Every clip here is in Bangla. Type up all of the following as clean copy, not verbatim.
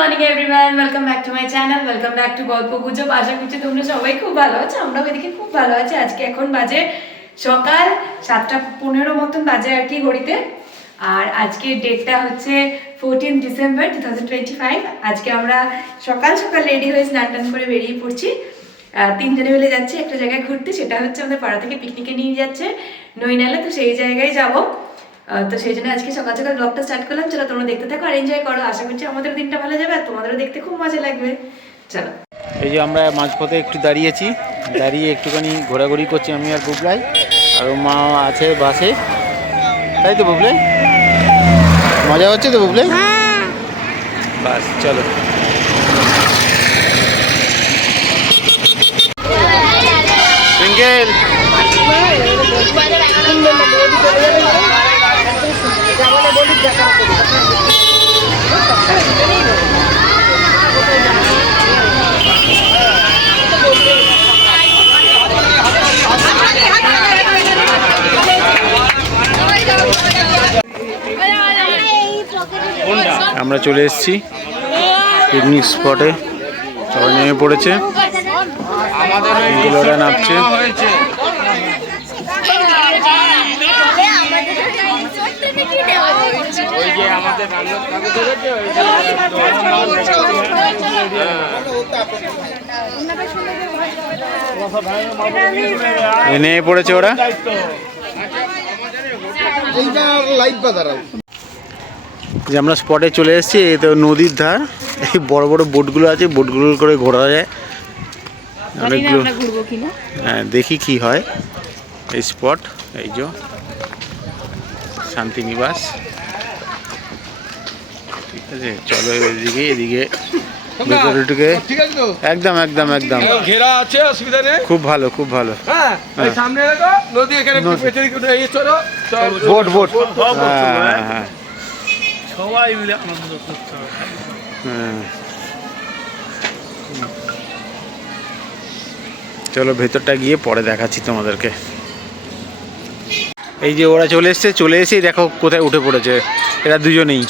Morning everyone, welcome back to my channel, welcome back to গল্প গুজব। আশা করছি তোমরা সবাই খুব ভালো আছো, আমরাও এদিকে খুব ভালো আছি। আজকে এখন বাজে সকাল 7:15 মতন বাজে আর কি ঘড়িতে। আর আজকে ডেটটা হচ্ছে 14 ডিসেম্বর 2025। আজকে আমরা সকাল সকাল রেডি হয়ে স্নান টান করে বেরিয়ে পড়ছি। তিনজনে মিলে যাচ্ছি একটা জায়গায় ঘুরতে, সেটা হচ্ছে আমাদের পাড়া থেকে পিকনিকে নিয়ে যাচ্ছে নৈনালে, তো সেই জায়গায় যাবো। তো সেই জন্য আজকে সকাল সকাল ব্লগটা স্টার্ট করলাম। চলো তোমরা দেখতে থাকো আর এনজয় করো। আশা করছি আমাদের দিনটা ভালো যাবে আর তোমাদেরও দেখতে খুব মজা লাগবে। চলো। এই যে আমরা মাঝপথে একটু দাঁড়িয়েছি, দাঁড়িয়ে একটুখানি ঘোরাঘুরি করছি আমি আর বুবলাই, আর মা আছে বাসে, তাই তো বুবলাই? মজা হচ্ছে তো বুবলাই? বাস চলো। টুইঙ্কেল আমরা চলে এসেছি পিকনিক স্পটে, সবাই নেমে পড়েছে, এগুলোরা নামছে। নেমে পড়েছে ওরা। যে আমরা স্পটে চলে এসেছি, এই তো নদীর ধার, এই বড় বড় বোটগুলো আছে, বোটগুলো করে ঘোরা যায় অনেকগুলো। হ্যাঁ, দেখি কি হয়। এই স্পট, এই যে শান্তিনিবাস, ঠিক আছে। চলো এদিকে এদিকে একদম একদম একদম ঘেরা আছে, অসুবিধা নেই, খুব ভালো খুব ভালো। হ্যাঁ সামনে দেখো নদী, এখানে বোট বোট, হ্যাঁ হ্যাঁ সবাই মিলে আনন্দ করতে হবে। চলো ভেতরটা গিয়ে পরে দেখাচ্ছি তোমাদেরকে। এই যে ওরা চলে এসছে, চলে এসেই দেখো কোথায় উঠে পড়েছে এরা দুজনেই।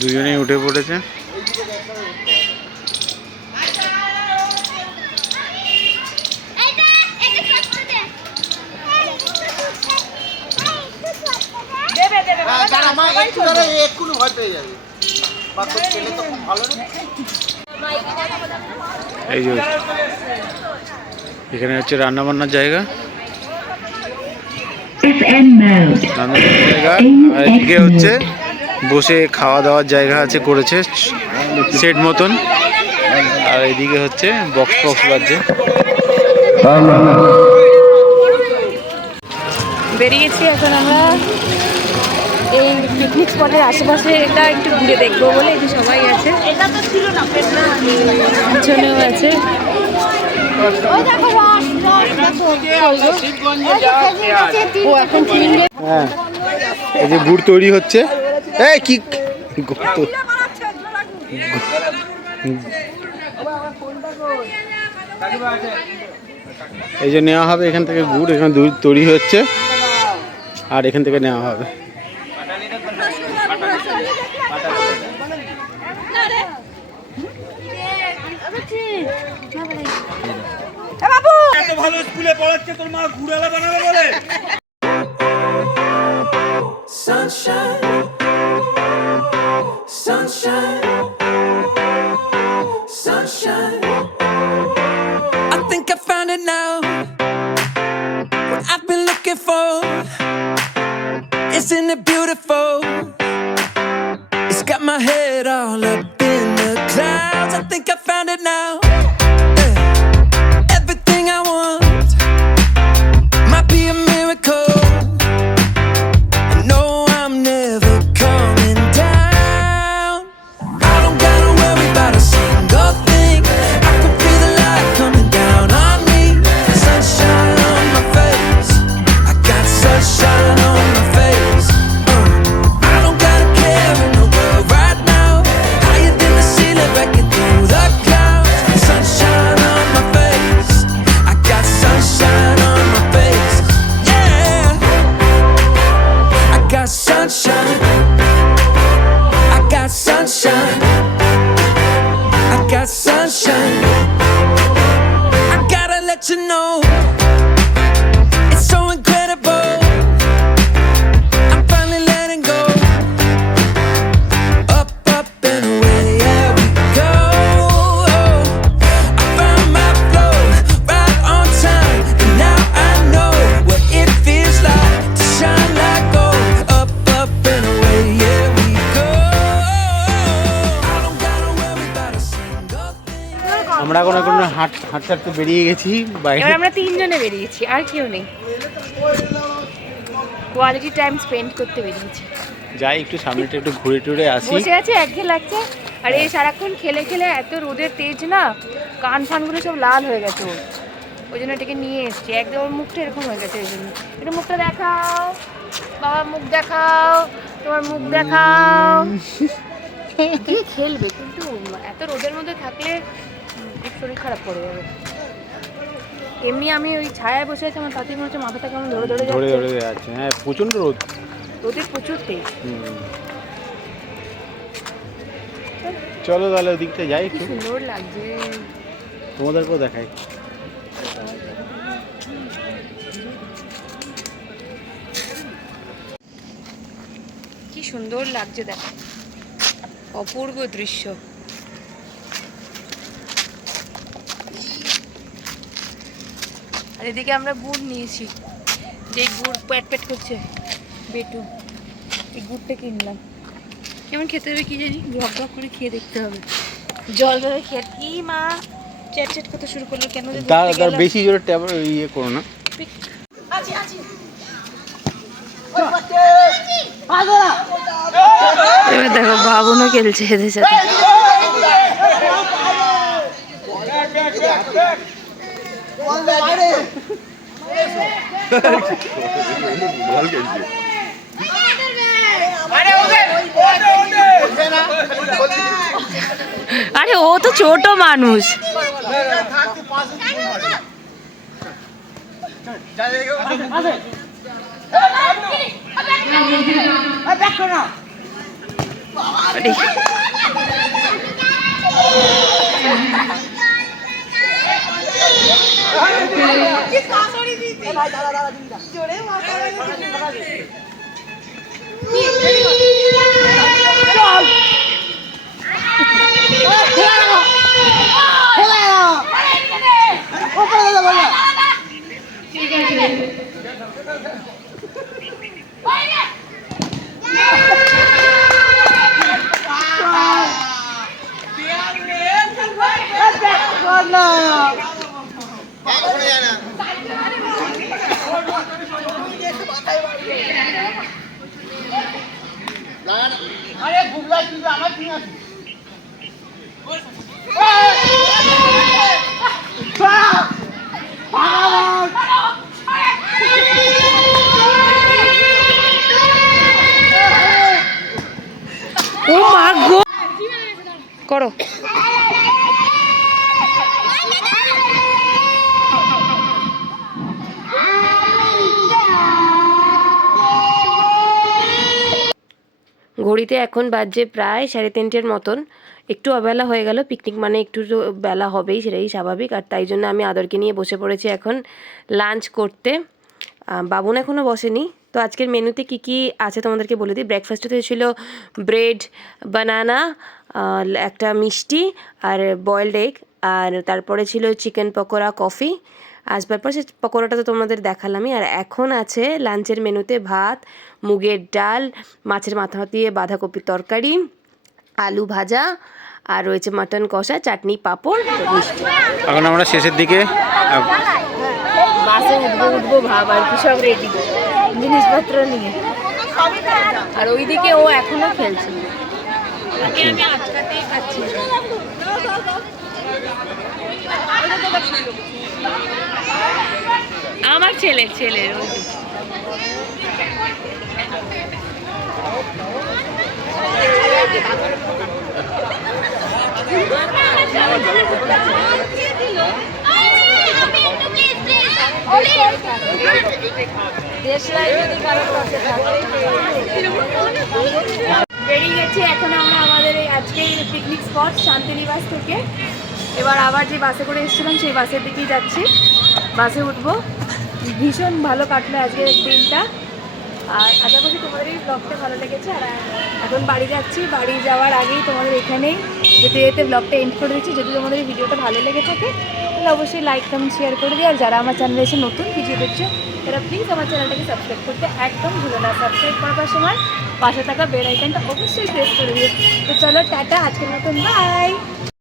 দুজনেই উঠে পড়েছে। এই যে এখানে হচ্ছে রান্নাবান্নার জায়গা, জায়গা, আর এদিকে হচ্ছে বসে খাওয়া দাওয়ার জায়গা আছে, করেছে সেট মতন। আর এদিকে হচ্ছে বক্স বক্স বাজছে। বেরিয়েছি এখন আমরা এই পিকনিক স্পটের আশেপাশে, এটা একটু ঘুরে দেখবো বলে। এই সবাই আছে, পিছনেও আছে। হ্যাঁ, এই যে গুড় তৈরি হচ্ছে। এই কি এই যে নেওয়া হবে এখান থেকে গুড়, এখানে দুধ তৈরি হচ্ছে আর এখান থেকে নেওয়া হবে। এত ভালো স্কুলে পড়াচ্ছে, তোর মা ঘুরালা বানাবে বলে। Sunshine, sunshine, sunshine. I think I found it now. What I've been looking for. Isn't it beautiful? It's got my head all up in the clouds. I think I found it now. Everything I want might be a miracle. let you know it's so incredible. I'm finally letting go. Up, up and away, yeah, we go. I found my flow right on time, and now I know what it feels like to shine like gold. Up, up and away, yeah, we go. I don't gotta worry about a single thing. আমরা এখন হাঁটতে বেরিয়ে গেছি বাইরে। এবার আমরা তিনজনে বেরিয়েছি, আর কেউ নেই। কোয়ালিটি টাইম স্পেন্ড করতে বেরিয়েছি। যাই একটু সামনেটা একটু ঘুরে টুরে আসি। বসে আছে, একঘেয়ে লাগছে। আর এই সারাক্ষণ খেলে খেলে এত রোদের তেজ না, কান ফানগুলো সব লাল হয়ে গেছে ওর। ওই জন্য এটাকে নিয়ে এসছি। একদম ওর মুখটা এরকম হয়ে গেছে। ওই জন্য একটু মুখটা দেখাও বাবা, মুখ দেখাও, তোমার মুখ দেখাও। গিয়ে খেলবে, কিন্তু এত রোদের মধ্যে থাকলে শরীর খারাপ করে যাবে। এমনি আমি ওই ছায়ায় বসে আছি, আমার তাতে মনে হচ্ছে মাথাটা কেমন ধরে ধরে যাচ্ছে। হ্যাঁ প্রচণ্ড রোদ, রোদের প্রচুর তেজ। চলো তাহলে ওদিকটা যাই কি একটু, সুন্দর লাগছে। তোমাদেরকেও দেখাই। কি সুন্দর লাগছে, দেখো অপূর্ব দৃশ্য। আর এদিকে আমরা গুড় নিয়েছি, যে গুড় প্যাট প্যাট করছে বেটু, এই গুড়টা কিনলাম। কেমন খেতে হবে কি জানি, ঢক ঢক করে খেয়ে দেখতে হবে। জল ভেবে খেয়ে কি মা চ্যাট চ্যাট করতে শুরু করলো কেন? যে ঘুরতে গেলাম। বেশি জোরে ইয়ে করো না। এবার দেখো বাবুনও খেলছে এদের সাথে। আরে ও তো ছোট মানুষ। ও মা গো, করো। ঘড়িতে এখন বাজে প্রায় 3:30 মতন। একটু অবেলা হয়ে গেল, পিকনিক মানে একটু তো বেলা হবেই, সেটাই স্বাভাবিক। আর তাই জন্য আমি আদরকে নিয়ে বসে পড়েছি এখন লাঞ্চ করতে। বাবুন এখনও বসেনি। তো আজকের মেনুতে কি কি আছে তোমাদেরকে বলে দিই। ব্রেকফাস্টে ছিল ব্রেড, বানানা, একটা মিষ্টি আর বয়েলড এগ, আর তারপরে ছিল চিকেন পকোড়া, কফি। আসবার পর সে পকোড়াটা তো তোমাদের দেখালামই। আর এখন আছে লাঞ্চের মেনুতে ভাত, মুগের ডাল, মাছের মাথা দিয়ে বাঁধাকপির তরকারি, আলু ভাজা, আর রয়েছে মাটন কষা, চাটনি, পাঁপড়, মিষ্টি। এখন আমরা শেষের দিকে বাসে উঠবো ভাব, আর কি সব রেডি জিনিসপত্র নিয়ে। আর ওইদিকে ও এখনো খেলছে, ওকে আমি আটকাতেই পাচ্ছি। আমার ছেলের বেরিয়ে গেছি এখন আমরা আমাদের এই আজকে পিকনিক স্পট শান্তিনিবাস থেকে। এবার আবার যে বাসে করে এসেছিলাম সেই বাসের দিকেই যাচ্ছি। বাসে উঠবো। ভীষণ ভালো কাটলো আজকের দিনটা, আর আশা করছি তোমাদের এই ব্লগটা ভালো লেগেছে। আর এখন বাড়ি যাচ্ছি, বাড়ি যাওয়ার আগেই তোমাদের এখানেই যেতে যেতে ব্লগটা এন্ড করে দিচ্ছি। যদি তোমাদের এই ভিডিওটা ভালো লেগে থাকে তাহলে অবশ্যই লাইক কমেন্ট শেয়ার করে দিও। আর যারা আমার চ্যানেলে এসে নতুন ভিডিও দেখছো তারা প্লিজ আমার চ্যানেলটাকে সাবস্ক্রাইব করতে একদম ভুলো না। সাবস্ক্রাইব করার সময় পাশে থাকা বেল আইকনটা অবশ্যই প্রেস করে দিও। তো চলো টাটা, আজকের মতন বাই।